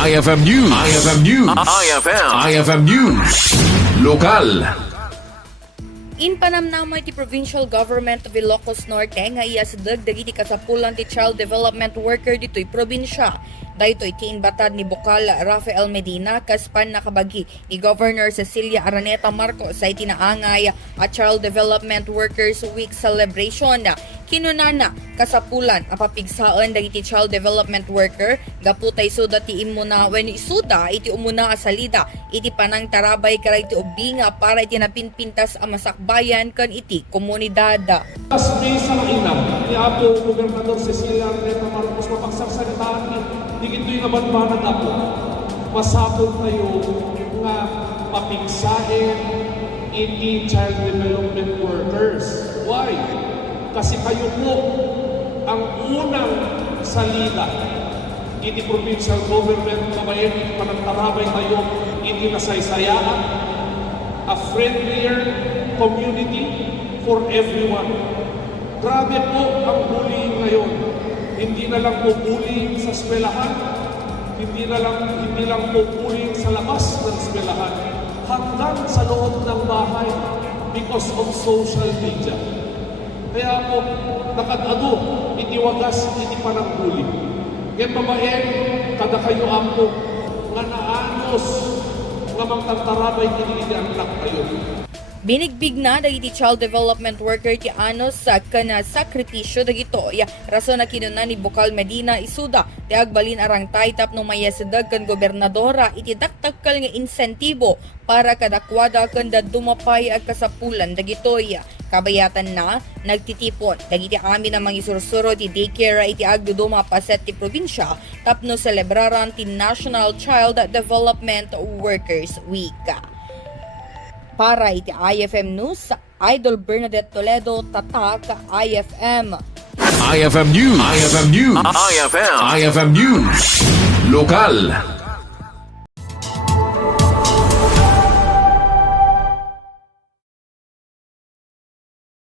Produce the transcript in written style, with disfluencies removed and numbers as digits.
IFM News. IFM News. IFM News. Lokal. In panamnamay ti provincial government of Ilocos Norte nga iya sa dagdagi ti kasapulan ti child development worker dito'y probinsya. Daytoy ti inbatad ni Bukal Rafael Medina kaspan nakabagi ni Governor Cecilia Araneta Marcos sa itinaangay a Child Development Workers Week celebration. Kinunana kasapulan apapigsaan dagiti child development worker gaputay suda ti imuna when isuda iti umuna a salida iti panang tarabay karay ti ubinga para iti napinpintas a masakbayan kan iti komunidad. Mas may isang inang ni Apo Gobernador Cecilia Araneta Marcos mapagsasalitaan ni ito'y nabanbanag ako. Masapot tayo nga mapigsain iti child development workers. Why? Kasi kayo po ang unang salida iti provincial government na bayan iti panagtarabay tayo iti nasaysayaan a friendlier community for everyone. Grabe po ang bullying ngayon. Hindi na lang po bullying sa eskwelahan, hindi lang po bullying sa labas ng eskwelahan, hanggang sa loob ng bahay because of social media. Kaya po, nakadado, itiwagas, iti panang bullying. Kaya babaen, kada kayo ampo, nga naanos, nga magtantarabay, iti anak kayo. Binigbig na dagiti child development worker ti anos sa kana sakripisyo dagito ya rason na kinuna ni Bukal Medina isuda ti agbalin arang taytap no mayasadag kan gobernadora iti daktakkel nga insentibo para kadakwada kan dumapay at kasapulan dagito ya kabayatan na nagtitipon dagiti amin ang mangisursuro ti daycare iti agduduma paset ti probinsya tapno celebraran ti National Child Development Workers Week. Para iti IFM News, Idol Bernadette Toledo, Tatak, IFM. IFM News. IFM News. IFM News. Lokal.